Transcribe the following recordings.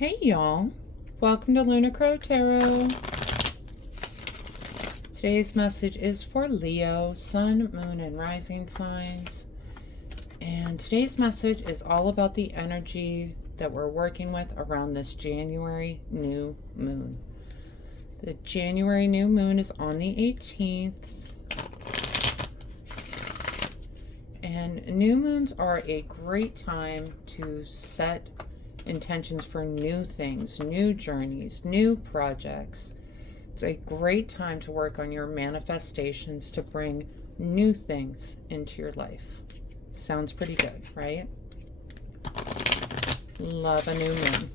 Hey y'all, welcome to Lunar Tarot. Today's message is for Leo, Sun, Moon, and Rising signs. And today's message is all about the energy that we're working with around this January new moon. The January new moon is on the 18th. And new moons are a great time to set intentions for new things, new journeys, new projects. It's a great time to work on your manifestations to bring new things into your life. Sounds pretty good, right? Love a new moon.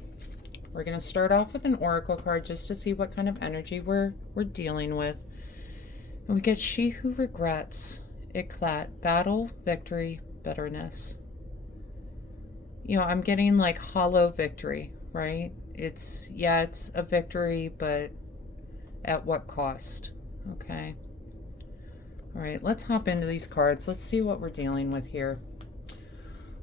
We're going to start off with an oracle card just to see what kind of energy we're dealing with. And we get She Who Regrets, Eclat, Battle, Victory, Bitterness. You know, I'm getting like hollow victory, right? It's a victory, but at what cost? Okay. All right, let's hop into these cards. Let's see what we're dealing with here.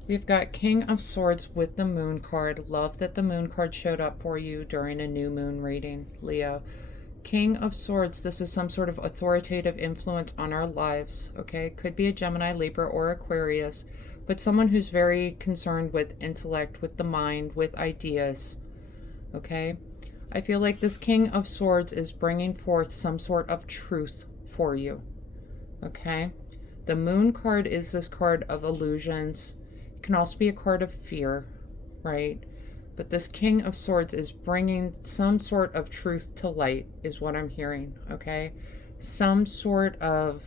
We've got King of Swords with the Moon card. Love that the Moon card showed up for you during a new moon reading, Leo. King of Swords, this is some sort of authoritative influence on our lives, okay? Could be a Gemini, Libra, or Aquarius, but someone who's very concerned with intellect, with the mind, with ideas, okay? I feel like this King of Swords is bringing forth some sort of truth for you, okay? The Moon card is this card of illusions. It can also be a card of fear, right? But this King of Swords is bringing some sort of truth to light, is what I'm hearing, okay? Some sort of,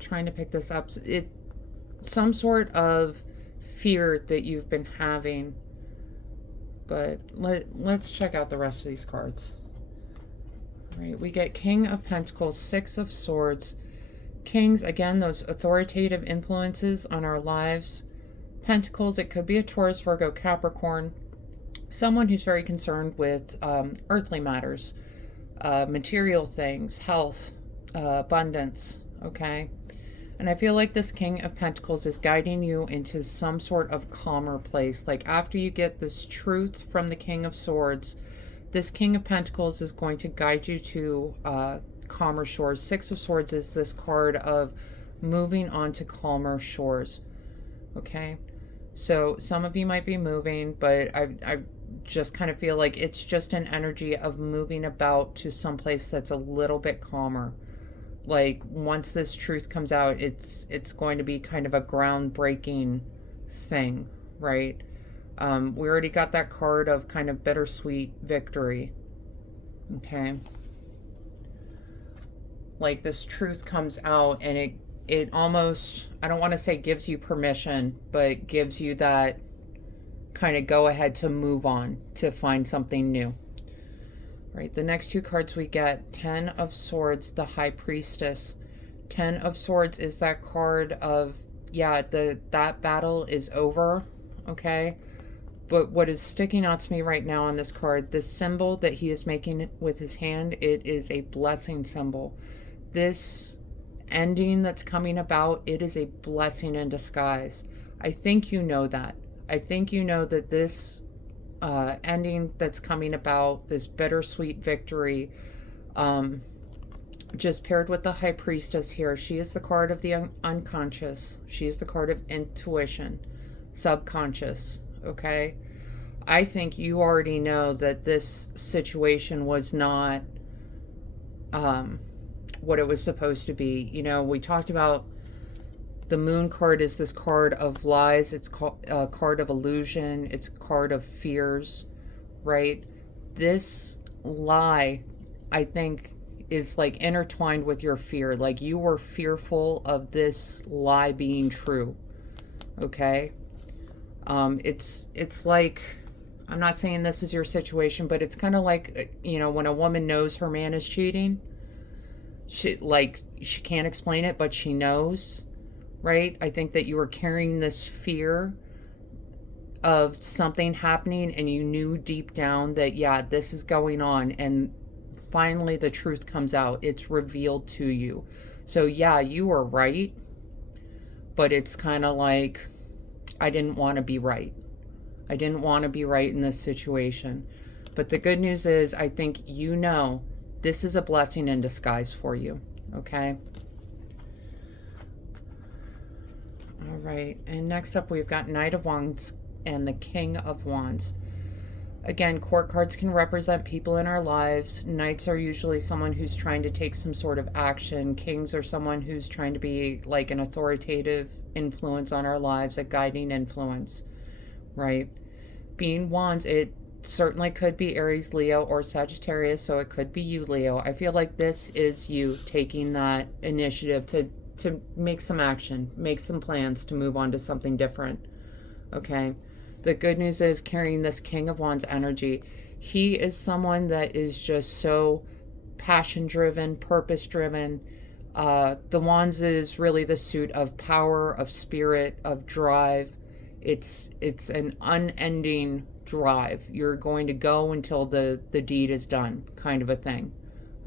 trying to pick this up, some sort of fear that you've been having. But let's check out the rest of these cards. All right, we get King of Pentacles, Six of Swords. Kings, again, those authoritative influences on our lives. Pentacles, it could be a Taurus, Virgo, Capricorn. Someone who's very concerned with earthly matters, material things, health, abundance, okay? And I feel like this King of Pentacles is guiding you into some sort of calmer place. Like after you get this truth from the King of Swords, this King of Pentacles is going to guide you to calmer shores. Six of Swords is this card of moving on to calmer shores, okay? So some of you might be moving, but I just kind of feel like it's just an energy of moving about to someplace that's a little bit calmer. Like once this truth comes out, it's going to be kind of a groundbreaking thing, right? We already got that card of kind of bittersweet victory, okay? Like this truth comes out and it almost, I don't want to say gives you permission, but gives you that kind of go ahead to move on, to find something new. Right, the next two cards we get, Ten of Swords, the High Priestess. Ten of Swords is that card of, that battle is over, okay? But what is sticking out to me right now on this card, the symbol that he is making with his hand, it is a blessing symbol. This ending that's coming about, it is a blessing in disguise. I think you know that. I think you know that this ending that's coming about, this bittersweet victory, just paired with the High Priestess here. She is the card of the unconscious. She is the card of intuition, subconscious, okay? I think you already know that this situation was not what it was supposed to be. You know, we talked about the Moon card is this card of lies. It's a card of illusion. It's a card of fears, right? This lie, I think, is like intertwined with your fear. Like you were fearful of this lie being true, okay? It's like, I'm not saying this is your situation, but it's kind of like, you know, when a woman knows her man is cheating, she can't explain it, but she knows, right? I think that you were carrying this fear of something happening and you knew deep down that, this is going on, and finally the truth comes out. It's revealed to you. So you were right, but it's kind of like, I didn't want to be right. I didn't want to be right in this situation. But the good news is, I think you know this is a blessing in disguise for you, okay? All right, and next up we've got Knight of Wands and the King of Wands. Again, court cards can represent people in our lives. Knights are usually someone who's trying to take some sort of action. Kings are someone who's trying to be like an authoritative influence on our lives, a guiding influence, right? Being Wands, it certainly could be Aries, Leo, or Sagittarius, so it could be you, Leo. I feel like this is you taking that initiative to make some action, make some plans to move on to something different, okay? The good news is, carrying this King of Wands energy, he is someone that is just so passion-driven, purpose-driven. The Wands is really the suit of power, of spirit, of drive. It's an unending drive. You're going to go until the deed is done, kind of a thing,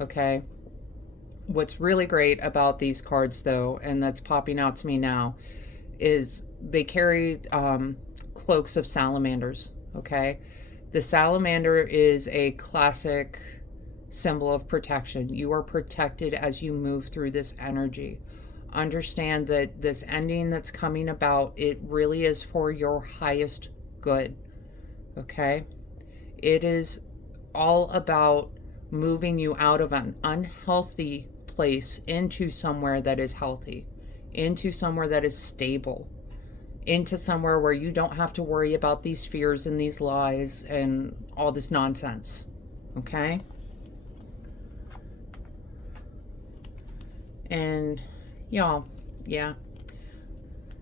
okay? What's really great about these cards, though, and that's popping out to me now, is they carry cloaks of salamanders, okay? The salamander is a classic symbol of protection. You are protected as you move through this energy. Understand that this ending that's coming about, it really is for your highest good, okay? It is all about moving you out of an unhealthy place into somewhere that is healthy, into somewhere that is stable, into somewhere where you don't have to worry about these fears and these lies and all this nonsense, okay? And y'all, yeah,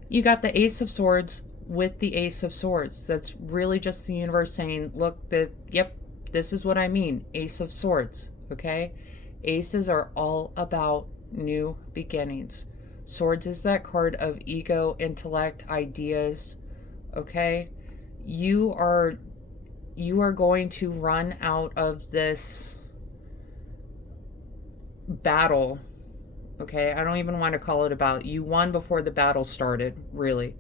you got the Ace of Swords with the Ace of Swords. That's really just the universe saying, look, yep, this is what I mean, Ace of Swords, okay? Aces are all about new beginnings. Swords is that card of ego, intellect, ideas, okay? You are going to run out of this battle, okay? I don't even want to call it a battle. You won before the battle started, really,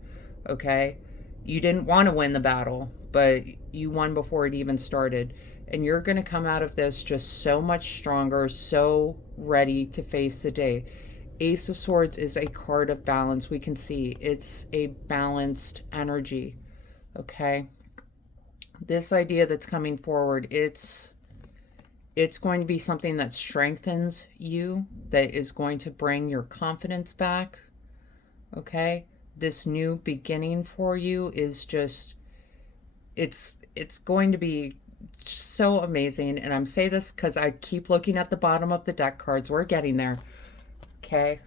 okay? You didn't want to win the battle, but you won before it even started. And you're going to come out of this just so much stronger, so ready to face the day. Ace of Swords is a card of balance. We can see it's a balanced energy, okay? This idea that's coming forward, it's going to be something that strengthens you, that is going to bring your confidence back, okay? This new beginning for you is just, it's going to be so amazing. And I'm saying this because I keep looking at the bottom of the deck cards. We're getting there, okay?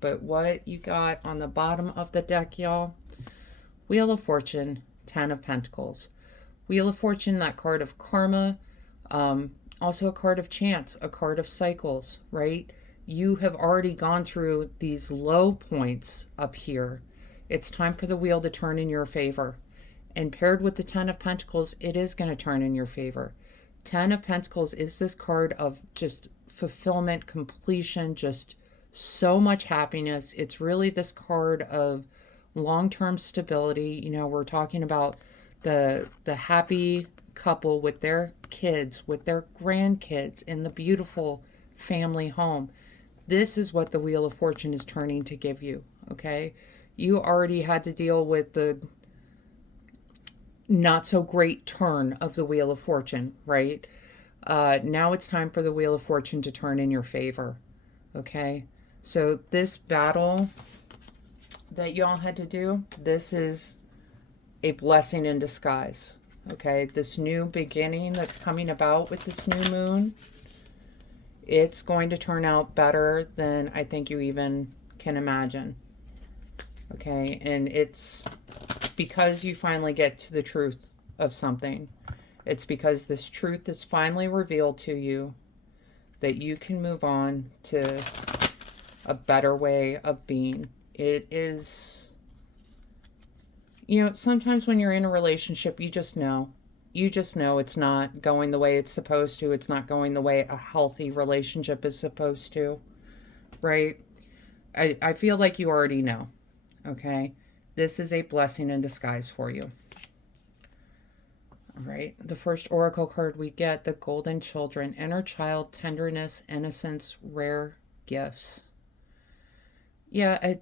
But what you got on the bottom of the deck, y'all? Wheel of Fortune, 10 of Pentacles. Wheel of Fortune, that card of karma, also a card of chance, a card of cycles, right? You have already gone through these low points up here. It's time for the wheel to turn in your favor. And paired with the 10 of Pentacles, it is going to turn in your favor. 10 of Pentacles is this card of just fulfillment, completion, just so much happiness. It's really this card of long-term stability. You know, we're talking about the happy couple with their kids, with their grandkids in the beautiful family home. This is what the Wheel of Fortune is turning to give you, okay? You already had to deal with the not so great turn of the Wheel of Fortune, right? Now it's time for the Wheel of Fortune to turn in your favor, okay? So this battle that y'all had to do, this is a blessing in disguise, okay? This new beginning that's coming about with this new moon, it's going to turn out better than I think you even can imagine, okay? And it's because you finally get to the truth of something. It's because this truth is finally revealed to you that you can move on to a better way of being. It is, you know, sometimes when you're in a relationship, you just know. You just know it's not going the way it's supposed to. It's not going the way a healthy relationship is supposed to, right? I feel like you already know, okay? this is a blessing in disguise for you. All right. The first oracle card we get, the Golden Children, inner child, tenderness, innocence, rare gifts. Yeah,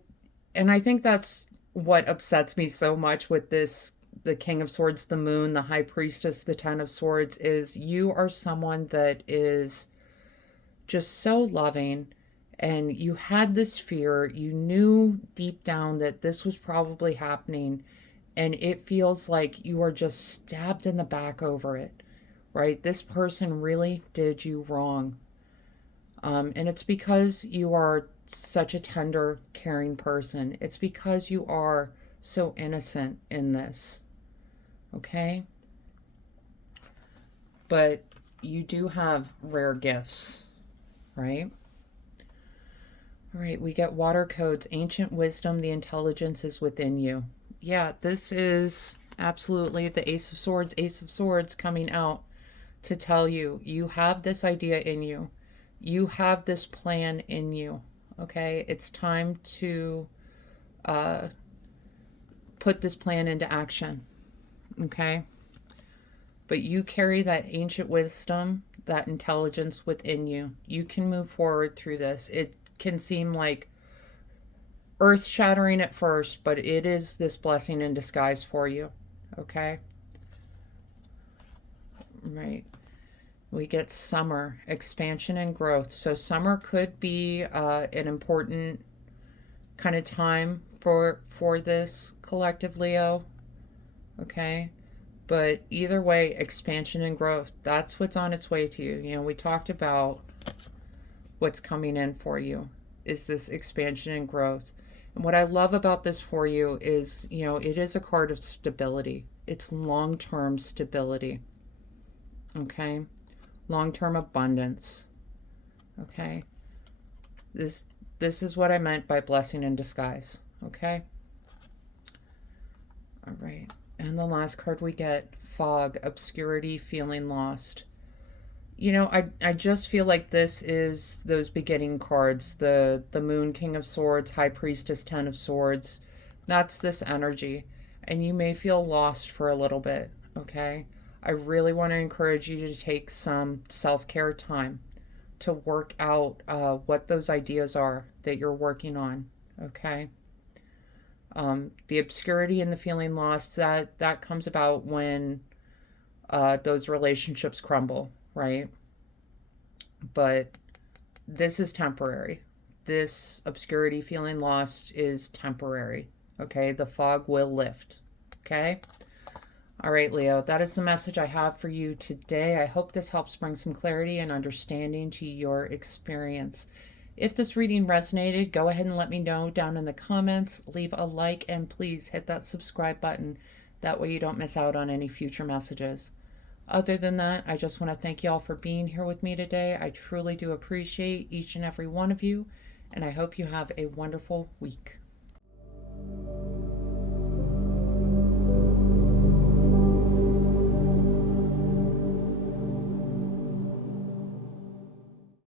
and I think that's what upsets me so much with this, the King of Swords, the Moon, the High Priestess, the Ten of Swords, is you are someone that is just so loving, and you had this fear. You knew deep down that this was probably happening, and it feels like you are just stabbed in the back over it, right? This person really did you wrong. And it's because you are such a tender, caring person. It's because you are so innocent in this, okay? But you do have rare gifts, right? All right, we get water codes, ancient wisdom, the intelligence is within you. Yeah, this is absolutely the Ace of Swords coming out to tell you, you have this idea in you. You have this plan in you, okay? It's time to put this plan into action, okay? But you carry that ancient wisdom, that intelligence within you. You can move forward through this. It can seem like earth-shattering at first, but it is this blessing in disguise for you, okay? Right. We get summer, expansion and growth. So summer could be an important kind of time for this collective Leo, okay? But either way, expansion and growth, that's what's on its way to you. You know, we talked about what's coming in for you is this expansion and growth. And what I love about this for you is, you know, it is a card of stability. It's long-term stability, okay? Long-term abundance, okay? This is what I meant by blessing in disguise, okay? All right. And the last card we get, fog, obscurity, feeling lost. You know, I just feel like this is those beginning cards, the Moon, King of Swords, High Priestess, Ten of Swords. That's this energy. And you may feel lost for a little bit, okay? I really want to encourage you to take some self-care time to work out what those ideas are that you're working on, okay? The obscurity and the feeling lost, that comes about when those relationships crumble, right? But this is temporary. This obscurity, feeling lost is temporary, okay? The fog will lift, okay? All right, Leo, that is the message I have for you today. I hope this helps bring some clarity and understanding to your experience. If this reading resonated, go ahead and let me know down in the comments. Leave a like and please hit that subscribe button. That way you don't miss out on any future messages. Other than that, I just want to thank you all for being here with me today. I truly do appreciate each and every one of you, and I hope you have a wonderful week.